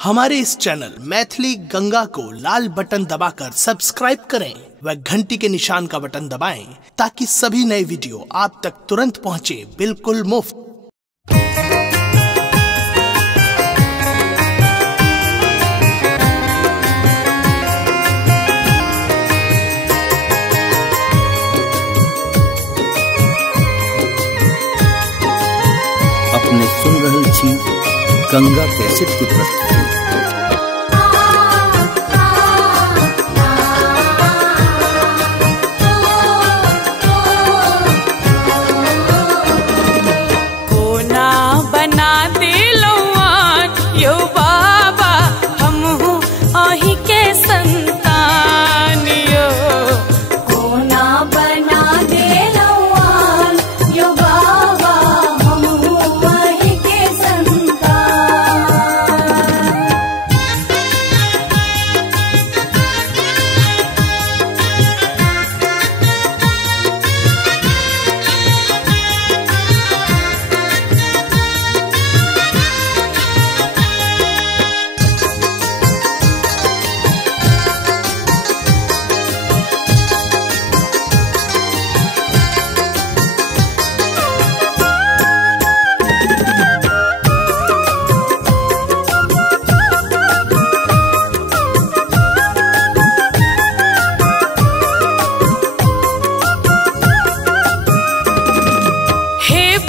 हमारे इस चैनल मैथिली गंगा को लाल बटन दबाकर सब्सक्राइब करें व घंटी के निशान का बटन दबाएं ताकि सभी नए वीडियो आप तक तुरंत पहुंचे बिल्कुल मुफ्त। अपने सुन रहल छी गंगा कैसेट की प्रस्तुति। कोना बना दिलौआन यो बाबा हमहू अही के संतान यो। कोना बना दिलौआन यो बाबा हमहू अही के संतान।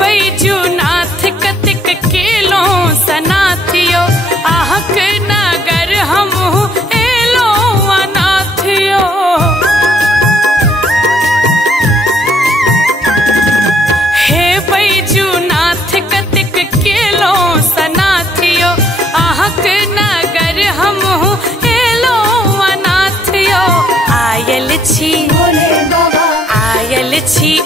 बैजूनाथ कतिक केलो सनाथियो आहक नगर हमहू एलो अनाथियो। हे बैजूनाथ कतिक केलो सनाथियो आहक नगर हमहू एलो अनाथियो। आयल छी भोले बाबा आयल छी